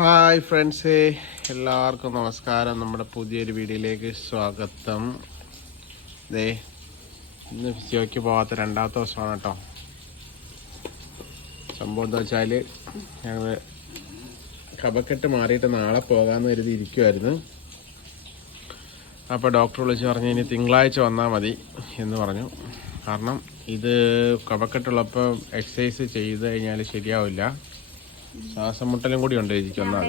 Hi ഫ്രണ്ട്സേ എല്ലാവർക്കും നമസ്കാരം. നമ്മുടെ പുതിയൊരു വീഡിയോയിലേക്ക് സ്വാഗതം. ദേ ഇന്ന് ഫിസിയോയ്ക്ക് പോകാത്ത രണ്ടാമത്തെ ദിവസമാണ് കേട്ടോ. സംഭവം എന്താ വെച്ചാൽ ഞങ്ങൾ കപക്കെട്ട് മാറിയിട്ട് നാളെ പോകാമെന്ന് കരുതി ഇരിക്കുമായിരുന്നു അപ്പോൾ ഡോക്ടർ വിളിച്ച് പറഞ്ഞു ഇനി തിങ്കളാഴ്ച വന്നാൽ മതി എന്ന് പറഞ്ഞു. കാരണം ഇത് കപക്കെട്ടുള്ളപ്പോൾ എക്സസൈസ് ചെയ്ത് കഴിഞ്ഞാൽ ശരിയാവില്ല. ശ്വാസം മുട്ടലും കൂടി ഉണ്ട് ചേച്ചിക്ക് അല്ലേ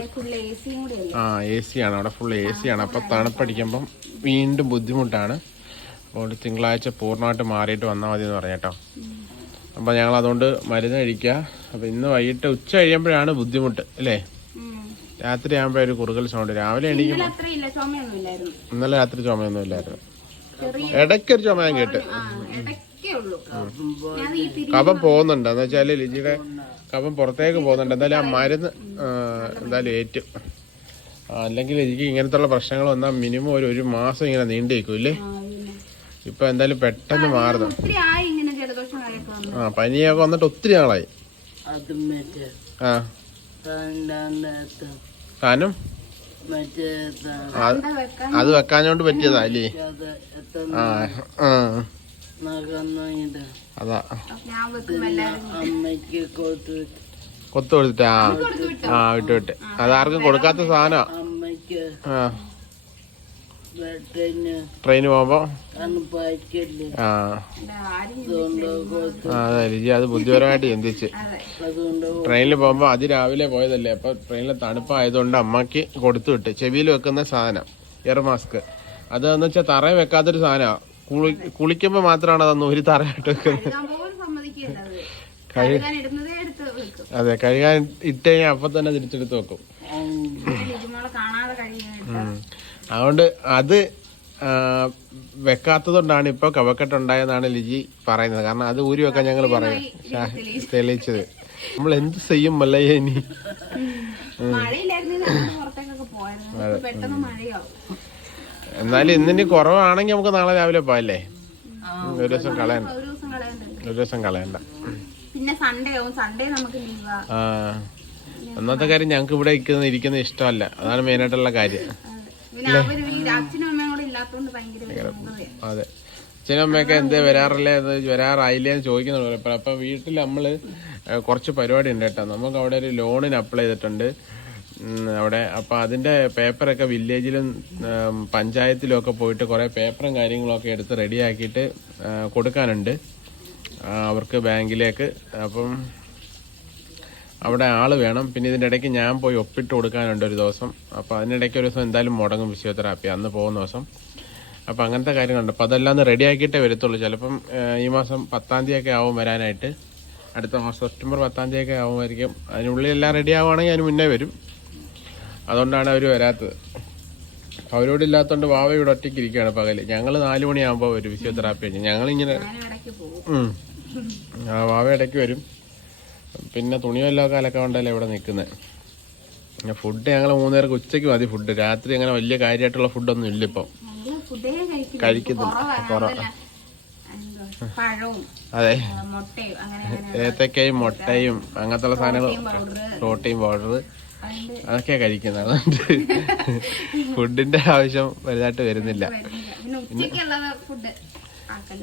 ആ എ സി ആണ്. അവിടെ ഫുൾ എ സി ആണ്. അപ്പോൾ തണുപ്പടിക്കുമ്പം വീണ്ടും ബുദ്ധിമുട്ടാണ്. അപ്പോൾ തിങ്കളാഴ്ച പൂർണമായിട്ട് മാറിയിട്ട് വന്നാൽ മതി എന്ന് പറഞ്ഞു കേട്ടോ. അപ്പോൾ ഞങ്ങൾ അതുകൊണ്ട് മരുന്ന് കഴിക്കുക. അപ്പോൾ ഇന്ന് വൈകിട്ട് ഉച്ച കഴിയുമ്പോഴാണ് ബുദ്ധിമുട്ട് അല്ലേ? രാത്രി ആകുമ്പോഴേ ഒരു കുറുകൽ സൗണ്ട് രാവിലെ എണീക്കുമ്പോൾ ഇന്നലെ രാത്രി ചുമയൊന്നും ഇല്ലായിരുന്നു. ഇടയ്ക്കൊരു ചുമ ഞാൻ കേട്ട് കഫം പോകുന്നുണ്ട്. എന്ന് വെച്ചാൽ ലിജിയുടെ കഫം പുറത്തേക്ക് പോകുന്നുണ്ട്. എന്തായാലും ആ മരുന്ന് എന്തായാലും ഏറ്റും. അല്ലെങ്കിൽ എനിക്ക് ഇങ്ങനത്തുള്ള പ്രശ്നങ്ങൾ വന്നാൽ മിനിമം ഒരു ഒരു മാസം ഇങ്ങനെ നീണ്ടിരിക്കും ഇല്ലേ. ഇപ്പൊ എന്തായാലും പെട്ടെന്ന് മാറുന്നു. ഒത്തിരി ആയി ഇങ്ങനെ ജലദോഷം കാര്യമൊക്കെ വന്നു. ആ പനിയൊക്കെ വന്നിട്ട് ഒത്തിരി നാളായി. അത് മറ്റേ ആ. താനും അത് വെക്കാഞ്ഞോണ്ട് പറ്റിയതാ അല്ലേ? ആ ആ. അതാ. കൊത്തു കൊടുത്തിട്ടാ ആ. വിട്ടു വിട്ട്. അതാർക്കും കൊടുക്കാത്ത സാധനമാ. ആ. ട്രെയിന് പോകുമ്പോ? ആ. അതെ ലിജി അത് ബുദ്ധിപരമായിട്ട് ചിന്തിച്ച്. ട്രെയിനിൽ പോകുമ്പോ അതിരാവിലെ പോയതല്ലേ അപ്പൊ ട്രെയിനിൽ തണുപ്പായതുകൊണ്ട് അമ്മയ്ക്ക് കൊടുത്തു വിട്ട്. ചെവിയിൽ വെക്കുന്ന സാധനം എയർ മാസ്ക്. അതെന്ന് വെച്ചാൽ തറയിൽ വെക്കാത്തൊരു സാധനമാണ് കുളി കുളിക്കുമ്പോൾ മാത്രമാണ് അതൊന്ന് ഒരു തറയായിട്ട് വെക്കുന്നത് അത് കഴുകാൻ ഇട്ട് കഴിഞ്ഞാൽ അപ്പൊ തന്നെ തിരിച്ചെടുത്ത് വെക്കും. അതുകൊണ്ട് അത് വെക്കാത്തതുകൊണ്ടാണ് ഇപ്പൊ കവക്കെട്ടുണ്ടായെന്നാണ് ലിജി പറയുന്നത്. കാരണം അത് ഊരി വെക്കാൻ ഞങ്ങൾ പറയാം. തെളിയിച്ചത്. നമ്മൾ എന്ത് ചെയ്യും മല്ലയ്യ ഇനി? മഴയില്ലായിരുന്നെങ്കിൽ എന്നാലും ഇന്നിനി കുറവാണെങ്കിൽ നമുക്ക് നാളെ രാവിലെ പോയല്ലേ ഒരു ദിവസം കളയണ്ട. ഒരു ദിവസം കളയണ്ട. പിന്നെ സൺഡേ ആവും. സൺഡേ നമുക്ക് ആ ഒന്നാമത്തെ കാര്യം ഞങ്ങൾക്ക് ഇവിടെ ഇരിക്കുന്ന ഇരിക്കുന്ന ഇഷ്ടമല്ല. അതാണ് മെയിൻ ആയിട്ടുള്ള കാര്യം. അതെ. അച്ഛനും അമ്മയൊക്കെ എന്തേ വരാറില്ലേ? അത് വരാറായില്ലേ എന്ന് ചോദിക്കുന്നുണ്ട്. അപ്പൊ വീട്ടിൽ നമ്മൾ കുറച്ച് പരിപാടി ഉണ്ട് കേട്ടോ. നമുക്ക് അവിടെ ഒരു ലോണിന് അപ്ലൈ ചെയ്തിട്ടുണ്ട്. അവിടെ. അപ്പൊ അതിന്റെ പേപ്പറൊക്കെ വില്ലേജിലും പഞ്ചായത്തിലും ഒക്കെ പോയിട്ട് കുറെ പേപ്പറും കാര്യങ്ങളൊക്കെ എടുത്ത് റെഡിയാക്കിയിട്ട് കൊടുക്കാനുണ്ട്. അവർക്ക് ബാങ്കിലേക്ക്. അപ്പം അവിടെ ആൾ വേണം. പിന്നെ ഇതിന്റെ ഇടയ്ക്ക് ഞാൻ പോയി ഒപ്പിട്ട് കൊടുക്കാനുണ്ട് ഒരു ദിവസം. അപ്പോൾ അതിനിടയ്ക്ക് ഒരു ദിവസം എന്തായാലും മുടങ്ങും ഫിസിയോതെറാപ്പി. അന്ന് പോകുന്ന ദിവസം. അപ്പോൾ അങ്ങനത്തെ കാര്യങ്ങളുണ്ട്. അപ്പോൾ അതെല്ലാം ഒന്ന് റെഡി ആക്കിയിട്ടേ വരത്തുള്ളൂ. ചിലപ്പം ഈ മാസം പത്താം തീയതി ഒക്കെ ആവും വരാനായിട്ട്. അടുത്ത മാസം സെപ്റ്റംബർ പത്താം തീയതി ഒക്കെ ആവുമായിരിക്കും. അതിനുള്ളിൽ എല്ലാം റെഡി ആവുകയാണെങ്കിൽ അതിന് മുന്നേ വരും. അതുകൊണ്ടാണ് അവർ വരാത്തത്. അവരോട് ഇല്ലാത്തതുകൊണ്ട് വാവ ഇവിടെ ഒറ്റയ്ക്ക് ഇരിക്കുകയാണ് പകൽ. ഞങ്ങൾ നാലു മണിയാകുമ്പോൾ വരും ഫിസിയോതെറാപ്പി കഴിഞ്ഞ്. ഞങ്ങളിങ്ങനെ. ആ വാവ ഇടയ്ക്ക് വരും. പിന്നെ തുണിയെല്ലാം കാലൊക്കെ ഉണ്ടല്ലോ ഇവിടെ നിൽക്കുന്നത് പിന്നെ ഫുഡ് ഞങ്ങൾ മൂന്നേരക്ക് ഉച്ചയ്ക്ക് മതി ഫുഡ് രാത്രി അങ്ങനെ വലിയ കാര്യമായിട്ടുള്ള ഫുഡൊന്നും ഇല്ല ഇപ്പം കഴിക്കുന്നില്ല. കുറവാ. അതെ. ഏത്തക്കയും മുട്ടയും അങ്ങനത്തെ സാധനങ്ങൾ പ്രോട്ടീൻ പൗഡർ അതൊക്കെയാ കഴിക്കുന്നത്. അതുകൊണ്ട് ഫുഡിന്റെ ആവശ്യം വലുതായിട്ട് വരുന്നില്ല.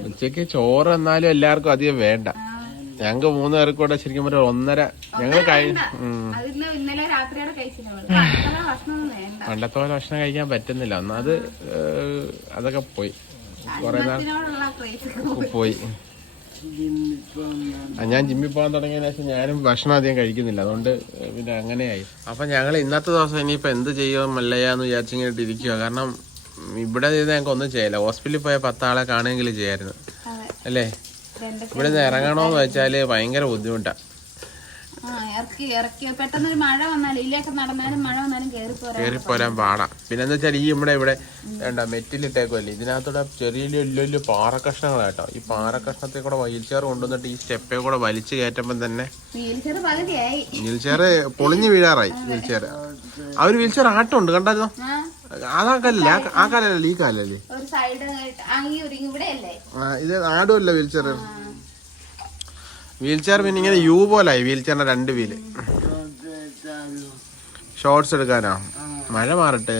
ഉച്ചയ്ക്ക് ചോറ് എന്നാലും എല്ലാവർക്കും അധികം വേണ്ട. ഞങ്ങൾക്ക് മൂന്ന് പേർക്ക് കൂടെ ശരിക്കും പറഞ്ഞ ഒന്നര ഞങ്ങൾ പണ്ടത്തെ പോലെ ഭക്ഷണം കഴിക്കാൻ പറ്റുന്നില്ല. ഒന്നത് അതൊക്കെ പോയി. കുറെ നാൾ പോയി. ഞാൻ ജിമ്മിൽ പോകാൻ തുടങ്ങിയതിനു ശേഷം ഞാനും ഭക്ഷണം അധികം കഴിക്കുന്നില്ല. അതുകൊണ്ട് പിന്നെ അങ്ങനെയായി. അപ്പൊ ഞങ്ങൾ ഇന്നത്തെ ദിവസം ഇനിയിപ്പോ എന്ത് ചെയ്യും മല്ലയാന്ന് വിചാരിച്ചിങ്ങോട്ട് ഇരിക്കുക കാരണം ഇവിടെ ചെയ്ത് ഞങ്ങൾക്ക് ഒന്നും ചെയ്യില്ല. ഹോസ്പിറ്റലിൽ പോയ പത്താളെ കാണുമെങ്കിലും ചെയ്യായിരുന്നു. അതെ. അല്ലേ? ഇവിടെ നിന്ന് ഇറങ്ങണോന്ന് വെച്ചാൽ ഭയങ്കര ബുദ്ധിമുട്ടാ. ആ ഇറക്കി ഇറക്കി. പെട്ടെന്ന് ഒരു മഴ വന്നാലും ഇതിലേക്ക് നടന്നാലും മഴ വന്നാലും കയറി പോരാ കയറിപ്പോരാൻ പാടാ. പിന്നെ എന്താ വെച്ചാൽ ഈ ഇവിടെ ഇവിടെ വേണ്ട മെറ്റിലിട്ടേക്കുമല്ലേ ഇതിനകത്തൂടെ ചെറിയ വലിയ വലിയ കഷ്ണങ്ങളായിട്ടോ ഈ പാറ കഷ്ണത്തെ കൂടെ വീൽ ചെയർ കൊണ്ടുവന്നിട്ട് ഈ സ്റ്റെപ്പേ കൂടെ വലിച്ചു കയറ്റുമ്പോൾ തന്നെ വീൽ ചെയർ പൊളിഞ്ഞു വീഴാറായി വീൽ ചെയർ ആ ഒരു വീൽ ചെയർ ആട്ടമുണ്ട് കണ്ടായിരുന്നോ? ആ. അതാ കാലല്ലേ ആ- കാലല്ലേ ഈ കാലല്ലേ ഇത് ആടുമല്ല വീൽ ചെയർ വീൽ ചെയർ പിന്നെ ഇങ്ങനെ യു പോലായി. വീൽ ചെയറിന്റെ രണ്ട് വീൽ. ഷോർട്സ് എടുക്കാനോ? മഴ മാറട്ടെ.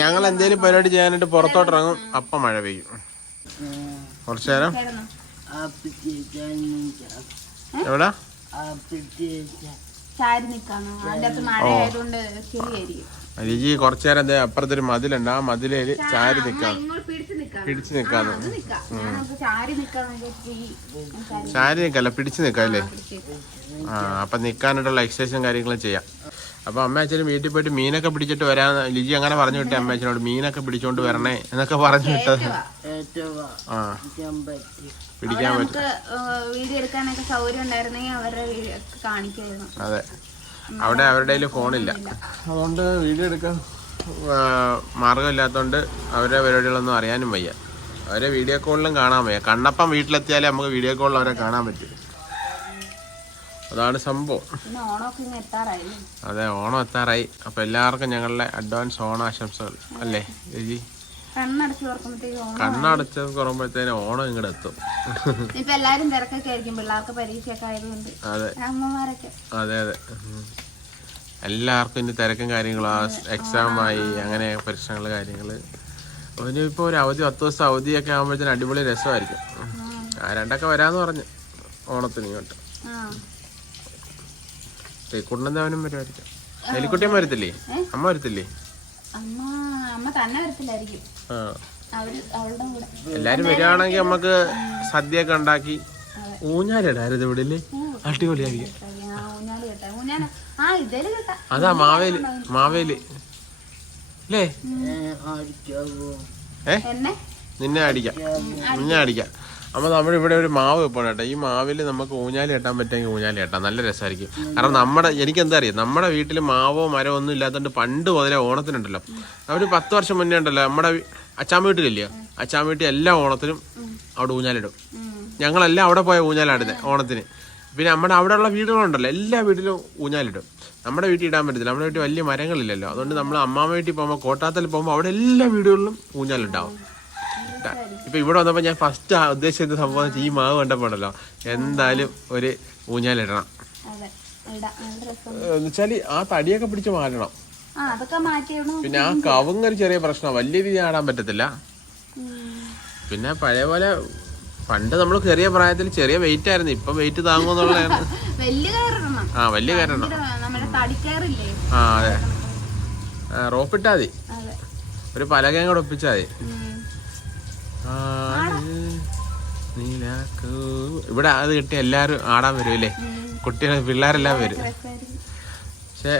ഞങ്ങൾ എന്തേലും പരിപാടി ചെയ്യാനായിട്ട് പുറത്തോട്ട് ഇറങ്ങും അപ്പൊ മഴ പെയ്യും. കുറച്ചു നേരം. എവിടാ? അരിജി കുറച്ചു നേരം അപ്പുറത്തൊരു മതിലുണ്ട്. ആ മതിലേൽ ചാരി നിക്കാം. പിടിച്ച് നിക്കാം. പിടിച്ചു നിക്കാന്ന് ചാരി നിക്കല്ല പിടിച്ചു നിക്കാം അല്ലേ? പിടിച്ചേക്ക്. ആ അപ്പൊ നിക്കാനായിട്ടുള്ള എക്സസൈസും കാര്യങ്ങളും ചെയ്യാം. അപ്പൊ അമ്മ അച്ഛനും വീട്ടിൽ പോയിട്ട് മീനൊക്കെ പിടിച്ചിട്ട് വരാൻ ലിജി അങ്ങനെ പറഞ്ഞു വിട്ടേ അമ്മ അച്ഛനോട് മീനൊക്കെ പിടിച്ചോണ്ട് വരണേ എന്നൊക്കെ പറഞ്ഞു വിട്ടത്. ആ. പിടിക്കാൻ പറ്റും. നമുക്ക് ഏഹ്, വീഡിയോ എടുക്കാനൊക്കെ സൗകര്യം ഉണ്ടായിരുന്നെങ്കിൽ അവരുടെ വീഡിയോ ഒക്കെ കാണിക്കായിരുന്നു അതെ. അവിടെ അവരുടെ കയ്യിൽ ഫോണില്ല അതുകൊണ്ട് വീഡിയോ എടുക്കാൻ ആ, മാർഗമില്ലാത്തതുകൊണ്ട് അവരുടെ പരിപാടികളൊന്നും അറിയാനും വയ്യ. അവരെ വീഡിയോ കോളിലും കാണാൻ വയ്യ. കണ്ണപ്പം വീട്ടിലെത്തിയാലേ നമുക്ക് വീഡിയോ കോളിൽ അവരെ കാണാൻ പറ്റും. അതാണ് സംഭവം. അതെ ഓണം എത്താറായി. അപ്പൊ എല്ലാവർക്കും ഞങ്ങളുടെ അഡ്വാൻസ് ഓണാശംസകൾ അല്ലേ ചേച്ചി? കണ്ണടച്ച് തുറക്കുമ്പോഴത്തേക്ക് ഓണം ഇങ്ങോട്ട് എത്തും. ഇപ്പൊ എല്ലാരും തിരക്കൊക്കെ ആയിരിക്കും. പിള്ളേർക്ക് പരീക്ഷയൊക്കെ ആയതുകൊണ്ട് അതെ. അതെ അതെ. എല്ലാവർക്കും ഇനി തിരക്കും കാര്യങ്ങളും എക്സാം ആയി അങ്ങനെ പ്രശ്നങ്ങൾ കാര്യങ്ങൾ ഇനിയിപ്പോൾ ഒരു അവധി പത്ത് ദിവസം അവധിയൊക്കെ ആകുമ്പോഴത്തേന് അടിപൊളി രസമായിരിക്കും. ആ. രണ്ടൊക്കെ വരാന്ന് പറഞ്ഞു. ഓണത്തിന് ഇങ്ങോട്ട്. ആ. ശ്രീകുട്ടനും അവനും വരുമായിരിക്കും. എലിക്കുട്ടിയും വരത്തില്ലേ? അമ്മ വരത്തില്ലേ? ആ. എല്ലാരും വരികയാണെങ്കിൽ നമുക്ക് സദ്യയൊക്കെ ഉണ്ടാക്കി. ഊഞ്ഞാലിടായിരുന്നു ഇവിടെ അല്ലേ അടിപൊളിയായിരിക്കും. ആ ഇതേൽ കേട്ടാ. അതാ മാവേലി മാവേലി. അല്ലേ ഏ? എന്നെ? നിന്നെ അടിക്കാം. നിന്നെ അടിക്കാം. അപ്പൊ നമ്മുടെ ഇവിടെ ഒരു മാവ് വെപ്പാണ് കേട്ടോ. ഈ മാവിൽ നമുക്ക് ഊഞ്ഞാലി കെട്ടാൻ പറ്റുമെങ്കിൽ ഊഞ്ഞാലി കെട്ടാം. നല്ല രസമായിരിക്കും കാരണം നമ്മുടെ എനിക്ക് എന്താ അറിയാം? നമ്മുടെ വീട്ടിൽ മാവോ മരമോ ഒന്നും ഇല്ലാത്തതുകൊണ്ട് പണ്ട് മുതലേ ഓണത്തിനുണ്ടല്ലോ. അവർ പത്ത് വർഷം മുന്നേ ഉണ്ടല്ലോ നമ്മുടെ അച്ചാൻ വീട്ടിലില്ലയോ അച്ചാമ്മ വീട്ടിൽ എല്ലാ ഓണത്തിനും അവിടെ ഊഞ്ഞാലിടും. ഞങ്ങളെല്ലാം അവിടെ പോയ ഊഞ്ഞാലാടുന്നത് ഓണത്തിന്. പിന്നെ നമ്മുടെ അവിടെയുള്ള വീടുകളുണ്ടല്ലോ എല്ലാ വീട്ടിലും ഊഞ്ഞാലിടും. നമ്മുടെ വീട്ടിൽ ഇടാൻ പറ്റത്തില്ല. നമ്മുടെ വീട്ടിൽ വലിയ മരങ്ങളില്ലല്ലോ. അതുകൊണ്ട് നമ്മൾ അമ്മാമ്മ വീട്ടിൽ പോകുമ്പോൾ കോട്ടാത്തലിൽ പോകുമ്പോൾ അവിടെ എല്ലാ വീടുകളിലും ഊഞ്ഞാലുണ്ടാവും ഇപ്പൊ ഇവിടെ വന്നപ്പോൾ ഞാൻ ഫസ്റ്റ് ഉദ്ദേശിച്ച സംഭവം ഈ മാവ് കണ്ടപ്പോൾ ഉണ്ടല്ലോ എന്തായാലും ഒരു ഊഞ്ഞാലിടണം. അതെ ഇടാം. നല്ല രസം എന്ന് ആ തടിയൊക്കെ പിടിച്ച് മാറ്റണം. പിന്നെ ആ കവുങ്ങൊരു ചെറിയ പ്രശ്നം വലിയ രീതിയിൽ ആടാൻ പറ്റത്തില്ല. പിന്നെ പഴയ പോലെ പണ്ട് നമ്മൾ ചെറിയ പ്രായത്തിൽ ചെറിയ വെയിറ്റ് ആയിരുന്നു. ഇപ്പൊ വെയിറ്റ് താങ്ങുമെന്നുള്ളതാണ്. ആ വലിയ കാരണം ആ അതെ. റോപ്പിട്ടാ മതി. ഒരു പലകയും കൂടെ ഒപ്പിച്ചാ മതി. ഇവിടെ അത് കിട്ടി എല്ലാരും ആടാൻ വരും അല്ലേ? കുട്ടികൾ പിള്ളേരെല്ലാം വരും. പക്ഷെ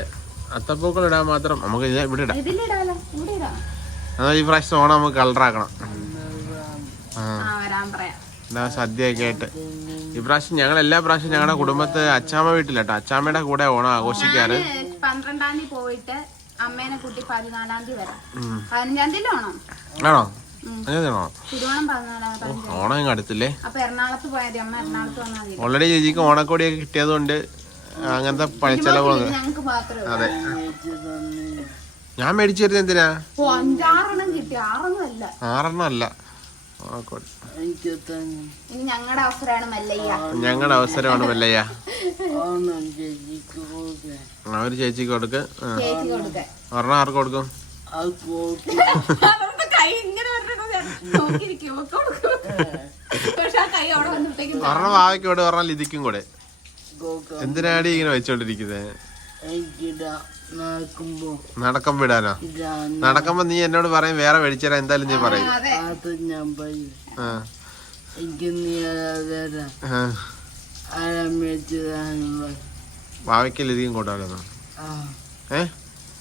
അത്തപ്പൂക്കൾ ഇടാൻ മാത്രം നമുക്ക് ഇത് ഇവിടെ ഇടാം. ഇതിലിടാലോ ഇവിടെ ഇടാം. എന്നാൽ ഈ പ്രാവശ്യം ഓണം നമുക്ക് കളറാക്കണം ആ. എന്നാ സദ്യയൊക്കെ ആയിട്ട്. ഈ പ്രാവശ്യം ഞങ്ങൾ എല്ലാ പ്രാവശ്യം ഞങ്ങളുടെ കുടുംബത്തെ അച്ചാമ്മ വീട്ടിലട്ടോ. അച്ചാമ്മയുടെ കൂടെ ഓണം ആഘോഷിക്കാറ്. പന്ത്രണ്ടാം തീയതി പോയിട്ട് അമ്മേനെ കൂട്ടി പതിനാലാം തീയതി വരാം. പതിനഞ്ചാം തീയതി ഓണം? ആണോ? ഓണം. ഇങ്ങ് അടുത്തില്ലേ? ഓൾറെഡി ചേച്ചിക്ക് ഓണക്കോടിയൊക്കെ കിട്ടിയതുകൊണ്ട് അങ്ങനത്തെ പണിച്ചെലവുകൾ ഞങ്ങക്ക് മാത്രമേ ഉള്ളൂ. അതെ. ഞാൻ മേടിച്ചു തരുന്നത് എന്തിനാ? ആറെണ്ണം അല്ല. ഓണക്കോടി ഇനി ഞങ്ങളുടെ അവസരമാണ് മല്ലയ്യ. ഞങ്ങളുടെ അവസരമാണ് ചേച്ചിക്ക് കൊടുക്ക്. ചേച്ചി കൊടുക്ക. ഒരെണ്ണം ആർക്ക് കൊടുക്കും? അത് പോകെ അവരുടെ കൈ ഇങ്ങനെ വരണോ ഞാൻ നോക്കിയിരിക്കും. ഒക്കെ കൊടുക്കും. കൈ അവിടെ വന്നപ്പോഴേക്കും ഒരെണ്ണം വാവയ്ക്ക് കൂടെ ഒരെണ്ണം ലിതിക്കും കൂടെ. എന്തിനാടി ഇങ്ങനെ വെച്ചോണ്ടിരിക്കുന്നത് നടക്കം വിടാനോ? നടക്കുമ്പോ നീ എന്നോട് പറയും വേറെ മേടിച്ചേരാ എന്തായാലും നീ പറയും.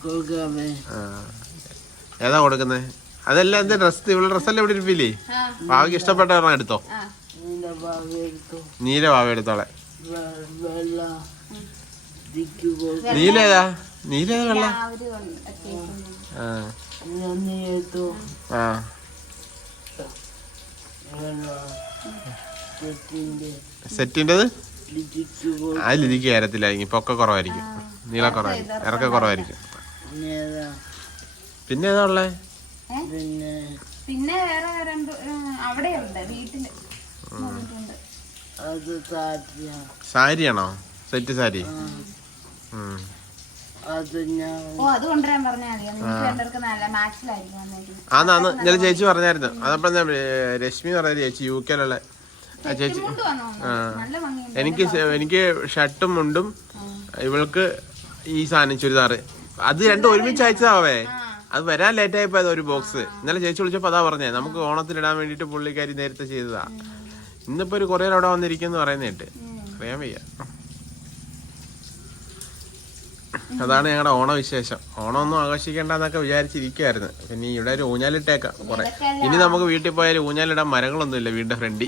കൊടുക്കാമേ. ആ. ഏതാ കൊടുക്കുന്നത് അതെല്ലാം എന്താ ഡ്രസ് ഇവിടെ ഡ്രസ്സല്ലേ ഇവിടെ ഇരിപ്പില്ലേ? ഭാവിക്ക് വാവയ്ക്ക് ഇഷ്ടപ്പെട്ട ഒരെണ്ണം എടുത്തോ. നീല ഭാവി എടുത്തോളെ. വെള്ള. വെള്ള കേൾക്കുന്നു ആ. നീ എടുത്തു ഇനി സെറ്റിന്റെത്? കയറത്തില്ലായിരിക്കും പൊക്ക കുറവായിരിക്കും. നീള കുറവായിരിക്കും. ഇറക്ക കുറവായിരിക്കും. പിന്നെ ഏതാ ഉള്ളേ? പിന്നെ പിന്നെ വേറെ രണ്ട് അവിടെയുണ്ട്. വീട്ടിൽ സാരിയാണോ? സെറ്റ് സാരി? ഉം. അത് ഓ അത് കൊണ്ടുവരാൻ പറഞ്ഞാൽ മതി. നിങ്ങൾക്ക് രണ്ടുപേർക്ക് നല്ല മാച്ചിലായിരിക്കും വന്നേക്കുന്നത്. ആന്ന് ആന്ന് ഇന്നലെ ചേച്ചി പറഞ്ഞായിരുന്നു. അതപ്പം ഞാൻ, ഏ, രശ്മി പറഞ്ഞ ചേച്ചി യു കെയിലുള്ള ആ ചേച്ചി. വന്നു നല്ല ഭംഗിയുണ്ട്. എനിക്ക് ശ- എനിക്ക് ഷർട്ടും മുണ്ടും ഇവൾക്ക് ഈ സാധനം ചുരിദാറ്. അത് രണ്ടും ഒരുമിച്ച് അയച്ചതാവേ. അത് വരാൻ ലേറ്റ് ആയപ്പോ ഒരു ബോക്സ് ഇന്നലെ ചേച്ചി വിളിച്ചപ്പോ അതാ പറഞ്ഞേ നമുക്ക് ഓണത്തിനിടാൻ വേണ്ടിട്ട് പുള്ളിക്കാരി നേരത്തെ ചെയ്തതാ. ഇന്നിപ്പോ ഒരു കൊറിയർ അവിടെ വന്നിരിക്കുന്നു പറയുന്നേട്ട് അറിയാൻ വയ്യ. അതാണ് ഞങ്ങളുടെ ഓണ ഓണവിശേഷം. ഓണമൊന്നും ആഘോഷിക്കേണ്ടെന്നൊക്കെ വിചാരിച്ചിരിക്കുവായിരുന്നു. പിന്നെ ഇവിടെ ഒരു ഊഞ്ഞാലിട്ടേക്കാം കുറെ. ഇനി നമുക്ക് വീട്ടിൽ പോയാൽ ഊഞ്ഞാലിടാൻ മരങ്ങളൊന്നും ഇല്ല വീടിന്റെ ഫ്രണ്ടി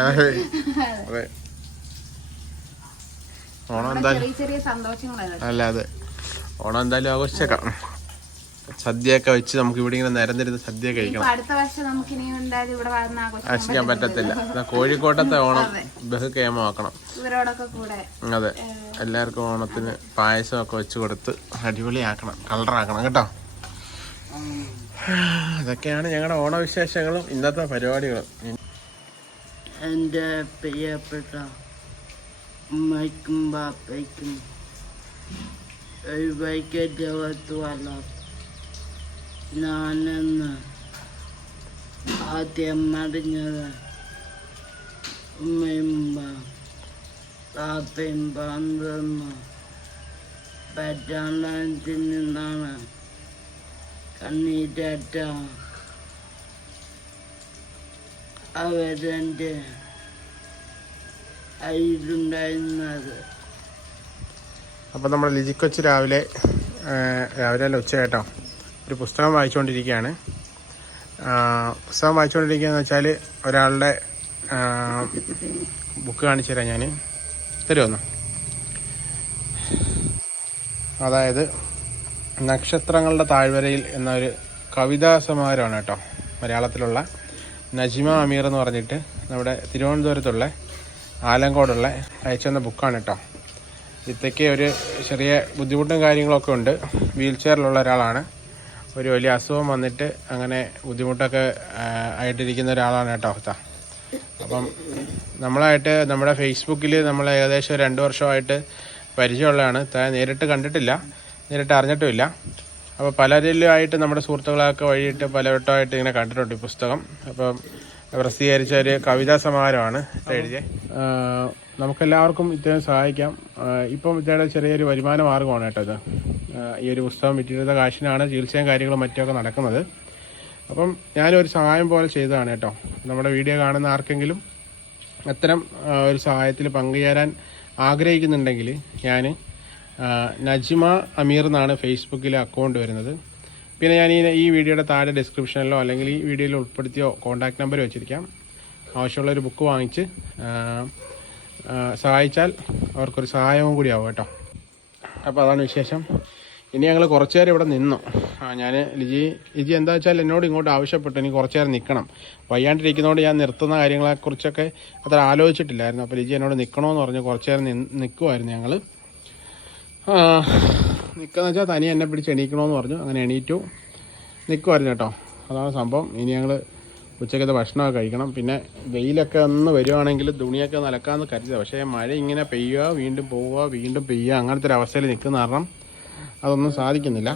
അതെ. ഓണം എന്തായാലും അല്ല അതെ. ഓണം എന്തായാലും ആഘോഷിച്ചേക്കാം. സദ്യയൊക്കെ വെച്ച് നമുക്ക് ഇവിടെ ഇങ്ങനെ നിരന്നിരുന്ന് സദ്യ കഴിക്കണം. ഇപ്പൊ അടുത്ത വർഷം നമുക്ക് ഇനി എന്തായാലും ഇവിടെ വന്ന് ആഘോഷിക്കാൻ ആഘോഷിക്കാൻ പറ്റത്തില്ല. എന്നാ കോഴിക്കോട്ടത്തെ ഓണം ബഹുക്കേമമാക്കണം ഇവരോടൊക്കെ കൂടെ. അതെ. എല്ലാവർക്കും ഓണത്തിന് പായസം ഒക്കെ വെച്ച് കൊടുത്ത് അടിപൊളിയാക്കണം. കളറാക്കണം കേട്ടോ. അതൊക്കെയാണ് ഞങ്ങളുടെ ഓണവിശേഷങ്ങളും ഇന്നത്തെ പരിപാടികളും. എന്റെ പ്രിയപ്പെട്ട ഉമ്മയ്ക്കും ബാപ്പയ്ക്കും ഒരു വൈക്കറ്റ് ഞാനെന്ന് ആദ്യം അറിഞ്ഞത് ഉമ്മയും ബാപ്പയും പന്ത്രന്ന് പറ്റാളത്തിൽ നിന്നാണ് കണ്ണീരറ്റ അവരെന്റെ കയ്യിലുണ്ടായിരുന്നത്. അപ്പോൾ നമ്മൾ ലിജിക്കൊച്ച് രാവിലെ രാവിലെ അല്ല ഉച്ച കേട്ടോ ഒരു പുസ്തകം വായിച്ചുകൊണ്ടിരിക്കുകയാണ് പുസ്തകം വായിച്ചുകൊണ്ടിരിക്കുകയെന്ന് വെച്ചാൽ ഒരാളുടെ ബുക്ക് കാണിച്ചു തരാം ഞാൻ തരുമെന്ന് അതായത് നക്ഷത്രങ്ങളുടെ താഴ്വരയിൽ എന്നൊരു കവിതാ സമാഹാരമാണ് കേട്ടോ. മലയാളത്തിലുള്ള നജിമ അമീർ എന്ന് പറഞ്ഞിട്ട് നമ്മുടെ തിരുവനന്തപുരത്തുള്ള ആലങ്കോടുള്ള അയച്ചുവന്ന ബുക്കാണ് കേട്ടോ. ഇത്തയ്ക്ക് ഒരു ചെറിയ ബുദ്ധിമുട്ടും കാര്യങ്ങളൊക്കെ ഉണ്ട്. വീൽ ചെയറിലുള്ള ഒരാളാണ്. ഒരു വലിയ അസുഖം വന്നിട്ട് അങ്ങനെ ബുദ്ധിമുട്ടൊക്കെ ആയിട്ടിരിക്കുന്ന ഒരാളാണ് കേട്ടോ അവസ്ഥ അപ്പം നമ്മളായിട്ട് നമ്മുടെ ഫേസ്ബുക്കിൽ നമ്മൾ ഏകദേശം രണ്ട് വർഷമായിട്ട് പരിചയമുള്ളതാണ്. താൻ നേരിട്ട് കണ്ടിട്ടില്ല നേരിട്ട് അറിഞ്ഞിട്ടുമില്ല. അപ്പോൾ പലരിലുമായിട്ട് നമ്മുടെ സുഹൃത്തുക്കളൊക്കെ വഴിയിട്ട് പലവട്ടമായിട്ട് ഇങ്ങനെ കണ്ടിട്ടുണ്ട് ഈ പുസ്തകം. അപ്പം പ്രസിദ്ധീകരിച്ച ഒരു കവിതാ സമാഹാരമാണ്. എഴുതിയ. നമുക്കെല്ലാവർക്കും ഇദ്ദേഹം സഹായിക്കാം. ഇപ്പം ഇദ്ദേഹം ചെറിയൊരു വരുമാന മാർഗമാണ് കേട്ടോ ഇത്. ഈ ഒരു പുസ്തകം വിറ്റിരുന്ന കാശിനാണ് ചികിത്സയും കാര്യങ്ങളും മറ്റുമൊക്കെ നടക്കുന്നത്. അപ്പം ഞാനൊരു സഹായം പോലെ ചെയ്തതാണ് കേട്ടോ. നമ്മുടെ വീഡിയോ കാണുന്ന ആർക്കെങ്കിലും അത്തരം ഒരു സഹായത്തിൽ പങ്കുചേരാൻ ആഗ്രഹിക്കുന്നുണ്ടെങ്കിൽ ഞാൻ നജ്മ അമീർ എന്നാണ് ഫേസ്ബുക്കിലെ അക്കൗണ്ട് വരുന്നത്. പിന്നെ ഞാൻ ഈ ഈ വീഡിയോയുടെ താഴെ ഡിസ്ക്രിപ്ഷനിലോ അല്ലെങ്കിൽ ഈ വീഡിയോയിൽ ഉൾപ്പെടുത്തിയോ കോൺടാക്ട് നമ്പർ വെച്ചിരിക്കാം. ആവശ്യമുള്ളൊരു ബുക്ക് വാങ്ങിച്ച് സഹായിച്ചാൽ അവർക്കൊരു സഹായവും കൂടിയാവും കേട്ടോ. അപ്പോൾ അതാണ് വിശേഷം. ഇനി ഞങ്ങൾ കുറച്ച് നേരം ഇവിടെ നിന്നു. ആ ഞാൻ ലിജി ലിജി എന്താ വെച്ചാൽ എന്നോട് ഇങ്ങോട്ട് ആവശ്യപ്പെട്ടു. ഇനി കുറച്ച് നേരം നിൽക്കണം വയ്യാണ്ടിരിക്കുന്നതുകൊണ്ട് ഞാൻ നിർത്തുന്ന കാര്യങ്ങളെക്കുറിച്ചൊക്കെ അത്ര ആലോചിച്ചിട്ടില്ലായിരുന്നു. അപ്പോൾ ലിജി എന്നോട് നിൽക്കണമെന്ന് പറഞ്ഞ് കുറച്ച് നേരം നിൽക്കുമായിരുന്നു ഞങ്ങൾ നിൽക്കാന്ന് വെച്ചാൽ തനി എന്നെ പിടിച്ച് എണീക്കണമെന്ന് പറഞ്ഞു. അങ്ങനെ എണീറ്റു. നിൽക്കുമായിരുന്നു കേട്ടോ. അതാണ് സംഭവം. ഇനി ഞങ്ങൾ ഉച്ചക്കത്തെ ഭക്ഷണമൊക്കെ കഴിക്കണം. പിന്നെ വെയിലൊക്കെ ഒന്ന് വരുവാണെങ്കിൽ തുണിയൊക്കെ നിലക്കാമെന്ന് കരുതുക പക്ഷേ മഴ ഇങ്ങനെ പെയ്യുക വീണ്ടും പോവുക വീണ്ടും പെയ്യുക അങ്ങനത്തെ ഒരു അവസ്ഥയിൽ നിൽക്കുന്ന കാരണം അതൊന്നും സാധിക്കുന്നില്ല.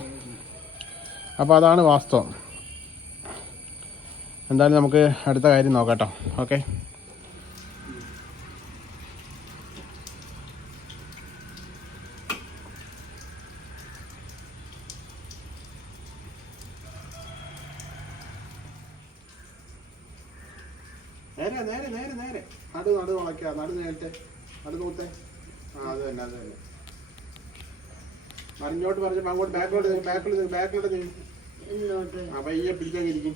അപ്പോൾ അതാണ് വാസ്തവം. എന്തായാലും നമുക്ക് അടുത്ത കാര്യം നോക്കാം കേട്ടോ. ഓക്കെ. നടു നടു വളയ്ക്കുക നടു നേരത്തെ നടു നൂത്തെ. ആ അത് തന്നെ അത് തന്നെ. മറിഞ്ഞോട്ട് പറഞ്ഞപ്പോൾ അങ്ങോട്ട് ബാക്കിലോട്ട് ബാക്കിലോട്ട് ബാക്കിലോട്ട് നീ. എന്നോട്ട് ആ പയ്യെ പിടിക്കാൻ ഇരിക്കും.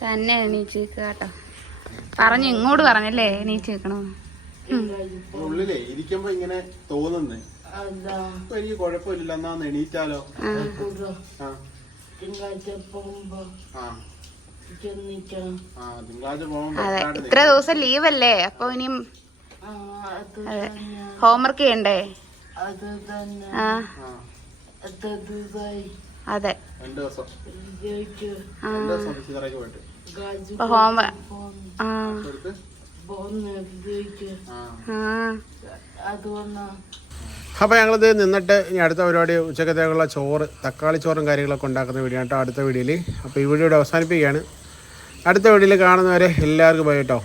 തന്നെ എണീച്ച് കേട്ടോ. പറഞ്ഞു ഇങ്ങോട്ട് പറഞ്ഞല്ലേ എണീച്ച് ഉള്ളിലേ ഇരിക്കുമ്പോ ഇങ്ങനെ തോന്നുന്നു. എനിക്ക് കുഴപ്പമില്ല. എന്നാ എണീറ്റാലോ? തിങ്കളാഴ്ച പോകുമ്പോ അതെ ഇത്ര ദിവസം ലീവല്ലേ? അപ്പൊ ഇനിയും അതെ ഹോംവർക്ക് ചെയ്യണ്ടേ? അത് ആ. അതെ രണ്ട് ദിവസം. ജയിക്ക് രണ്ട് ദിവസം സിതറയ്ക്ക് പോയിട്ട്. ഗാജു ഇപ്പൊ ഹോം ആ. ആ. ആ. അത് വന്നാ അപ്പോൾ ഞങ്ങളിത് നിന്നിട്ട് ഇനി അടുത്ത പരിപാടി ഉച്ചക്കത്തേക്കുള്ള ചോറ് തക്കാളി ചോറും കാര്യങ്ങളൊക്കെ ഉണ്ടാക്കുന്ന വീഡിയോ കേട്ടോ അടുത്ത വീഡിയോയിൽ അപ്പോൾ ഈ വീഡിയോ അവസാനിപ്പിക്കുകയാണ്. അടുത്ത വീഡിയോയിൽ കാണുന്നവരെ എല്ലാവർക്കും പോയി കേട്ടോ